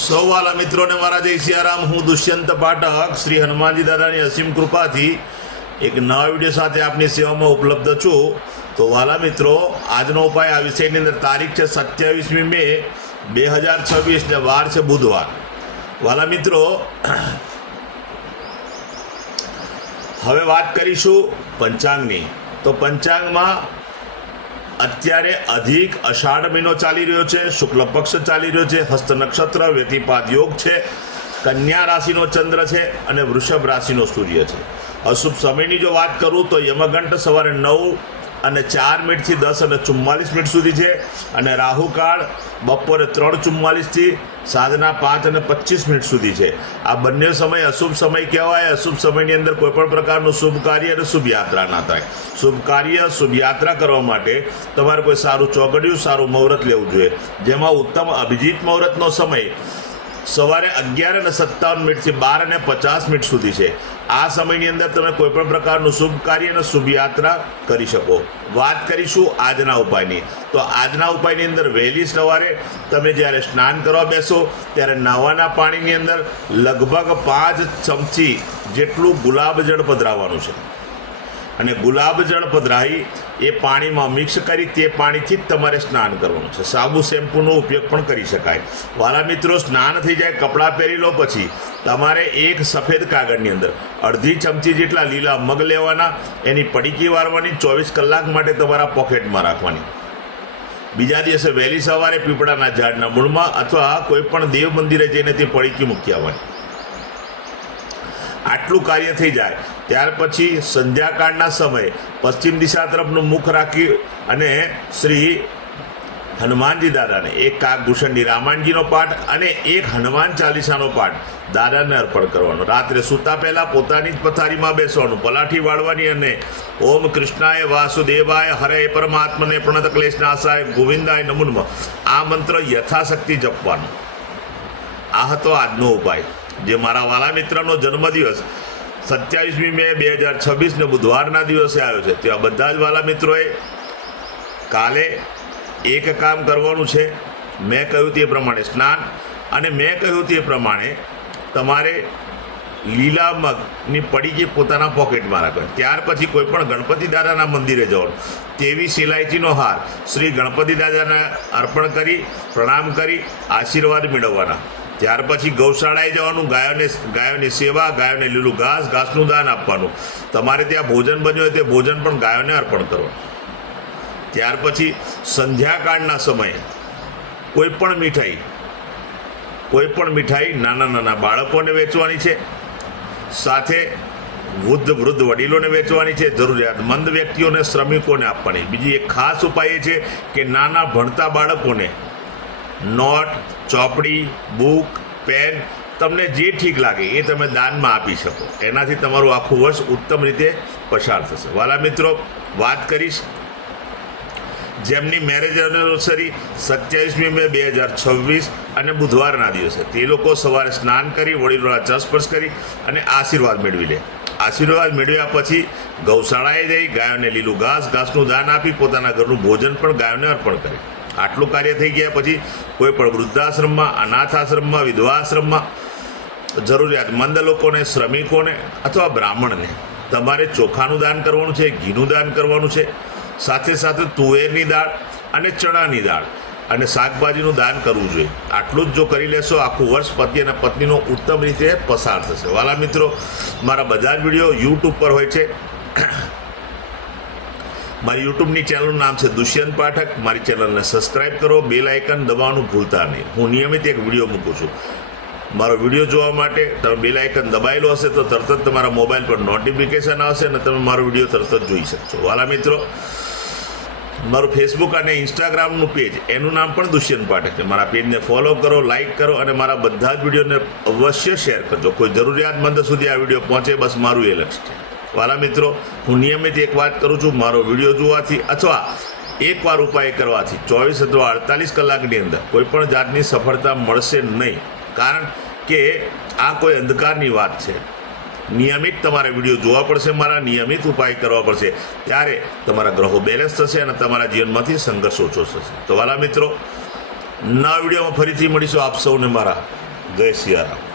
સૌ વાલા મિત્રોને મારા જય સિયારામ. હું દુષ્યંત પાઠક શ્રી હનુમાનજી દાદાની અસીમ કૃપાથી એક નવા વિડીયો સાથે આપની સેવામાં ઉપલબ્ધ છું. તો વાલા મિત્રો, આજનો ઉપાય આ વિષયની અંદર તારીખ છે 27મી મે 2026 ને વાર છે બુધવાર. વાલા મિત્રો, હવે વાત કરીશું પંચાંગની. તો પંચાંગમાં અત્યારે અધિક અષાઢ મહિનો ચાલી રહ્યો છે, શુક્લ પક્ષ ચાલી રહ્યો છે, હસ્ત નક્ષત્ર, વ્યતિપાત યોગ છે, કન્યા રાશિનો ચંદ્ર છે અને વૃષભ રાશિનો સૂર્ય છે. અશુભ સમયની જો વાત કરું તો યમઘંટ સવારે 9:04 થી 10:44 સુધી છે અને રાહુકાળ બપોરે 3:44 થી સાંજના 5:25 સુધી છે. આ બંને સમય અશુભ સમય કહેવાય. અશુભ સમયની અંદર કોઈ પણ પ્રકારનું શુભ કાર્ય અને શુભ યાત્રા ના થાય. શુભ કાર્ય, શુભ યાત્રા કરવા માટે તમારે કોઈ સારું ચોઘડિયું, સારું મુહૂર્ત લેવું જોઈએ, જેમાં ઉત્તમ અભિજીત મુહૂર્તનો સમય સવારે 11:57 થી 12:50 સુધી છે. આ સમયની અંદર તમે કોઈ પણ પ્રકારનું શુભ કાર્ય અને શુભ યાત્રા કરી શકો. વાત કરીશું આજના ઉપાયની. તો આજના ઉપાયની અંદર વહેલી સવારે તમે જ્યારે સ્નાન કરવા બેસો ત્યારે નાવાના પાણીની અંદર લગભગ 5 ચમચી જેટલું ગુલાબજળ પધરાવવાનું છે અને ગુલાબજળ પધરાવી એ પાણીમાં મિક્સ કરી તે પાણીથી જ તમારે સ્નાન કરવાનું છે. સાબુ શેમ્પૂનો ઉપયોગ પણ કરી શકાય. વાલા મિત્રો, સ્નાન થઈ જાય, કપડાં પહેરી લો પછી તમારે એક સફેદ કાગળની અંદર 1/2 ચમચી જેટલા લીલા મગ લેવાના, એની પડીકી વારવાની, 24 કલાક માટે તમારા પોકેટમાં રાખવાની. બીજા દિવસે વહેલી સવારે પીપળાના ઝાડના મૂળમાં અથવા કોઈ પણ દેવ મંદિરે જઈને તે પડીકી મૂકી આવવાની. આટલું કાર્ય થઈ જાય ત્યાર પછી સંધ્યાકાળના સમયે પશ્ચિમ દિશા તરફનું મુખ રાખી અને શ્રી હનુમાનજી દાદાને એક કાકભૂષણની રામાયણજીનો પાઠ અને એક હનુમાન ચાલીસાનો પાઠ દાદાને અર્પણ કરવાનો. રાત્રે સૂતા પહેલાં પોતાની જ પથારીમાં બેસવાનું, પલાઠી વાળવાની અને ઓમ કૃષ્ણાય વાસુદેવાય હરે પરમાત્મને પ્રણત ક્લેશનાશાય ગોવિંદાય નમો નમઃ આ મંત્ર યથાશક્તિ જપવાનો. આ હતો આજનો ઉપાય. જે મારા વાલા મિત્રનો જન્મદિવસ 27મી મે 2026 ને બુધવારના દિવસે આવ્યો છે, ત્યાં બધા જ વાલા મિત્રોએ કાલે એક કામ કરવાનું છે. મેં કહ્યું તે પ્રમાણે સ્નાન, અને મેં કહ્યું તે પ્રમાણે તમારે લીલા મગની પડીકી પોતાના પોકેટમાં રાખવાની. ત્યાર પછી કોઈ પણ ગણપતિ દાદાના મંદિરે જવાનું, તેવી સિલાયચીનો હાર શ્રી ગણપતિ દાદાને અર્પણ કરી પ્રણામ કરી આશીર્વાદ મેળવવાના. ત્યાર પછી ગૌશાળાએ જવાનું, ગાયોની સેવા, ગાયોને લીલું ઘાસનું દાન આપવાનું. તમારે ત્યાં ભોજન બન્યું હોય તે ભોજન પણ ગાયોને અર્પણ કરવાનું. ત્યાર પછી સંધ્યાકાળના સમયે કોઈ પણ મીઠાઈ નાના બાળકોને વેચવાની છે, સાથે વૃદ્ધ વડીલોને વેચવાની છે, જરૂરિયાતમંદ વ્યક્તિઓને, શ્રમિકોને આપવાની. બીજી એક ખાસ ઉપાય એ છે કે નાના ભણતા બાળકોને નોટ, ચોપડી, બુક, પેન તમને જે ઠીક લાગે એ તમે દાનમાં આપી શકો. એનાથી તમારું આખું વર્ષ ઉત્તમ રીતે પસાર થશે. વાલા મિત્રો, વાત કરીશ જેમની મેરેજ એનિવર્સરી 27મી મે 2026 અને બુધવારના દિવસે, તે લોકો સવારે સ્નાન કરી વડીલોના ચરણ સ્પર્શ કરી અને આશીર્વાદ મેળવી લે. આશીર્વાદ મેળવ્યા પછી ગૌશાળાએ જઈ ગાયોને લીલું ઘાસનું દાન આપી પોતાના ઘરનું ભોજન પણ ગાયોને અર્પણ કરે. આટલું કાર્ય થઈ ગયા પછી કોઈ પણ વૃદ્ધાશ્રમમાં, અનાથ આશ્રમમાં, વિધવા આશ્રમમાં જરૂરિયાતમંદ લોકોને, શ્રમિકોને અથવા બ્રાહ્મણને તમારે ચોખાનું દાન કરવાનું છે, ઘીનું દાન કરવાનું છે, સાથે સાથે તુવેરની દાળ અને ચણાની દાળ અને શાકભાજીનું દાન કરવું જોઈએ. આટલું જ જો કરી લેશો, આખું વર્ષ પતિ અને પત્નીનો ઉત્તમ રીતે પસાર થશે. વાલા મિત્રો, મારા બધા જ વિડીયો યુટ્યુબ પર હોય છે. મારી યુટ્યુબની ચેનલનું નામ છે દુષ્યંત પાઠક. મારી ચેનલને સબસ્ક્રાઈબ કરો, બેલ આઇકન દબાવવાનું ભૂલતા નહીં. હું નિયમિત એક વિડીયો મૂકું છું. મારો વિડીયો જોવા માટે તમે બેલ આઇકન દબાયેલો હશે તો તરત જ તમારા મોબાઈલ પર નોટિફિકેશન આવશે અને તમે મારો વિડીયો તરત જ જોઈ શકશો. વાલા મિત્રો, મારું ફેસબુક અને ઇન્સ્ટાગ્રામનું પેજ, એનું નામ પણ દુષ્યંત પાઠક છે. મારા પેજને ફોલો કરો, લાઇક કરો અને મારા બધા જ વિડીયોને અવશ્ય શેર કરજો. કોઈ જરૂરિયાતમંદ સુધી આ વિડીયો પહોંચે, બસ મારું એ લક્ષ્ય છે. વાલા મિત્રો, હું નિયમિત એક વાત કરું છું, મારો વિડીયો જોવાથી અથવા એકવાર ઉપાય કરવાથી 24 અથવા 48 કલાકની અંદર કોઈ પણ જાતની સફળતા મળશે નહીં. કારણ કે આ કોઈ અંધકારની વાત છે. નિયમિત તમારે વિડીયો જોવા પડશે, મારા નિયમિત ઉપાય કરવા પડશે, ત્યારે તમારા ગ્રહો બેલેન્સ થશે અને તમારા જીવનમાંથી સંઘર્ષ ઓછો થશે. તો વાલા મિત્રો, નવા વિડીયોમાં ફરીથી મળીશું. આપ સૌને મારા જય સિયારામ.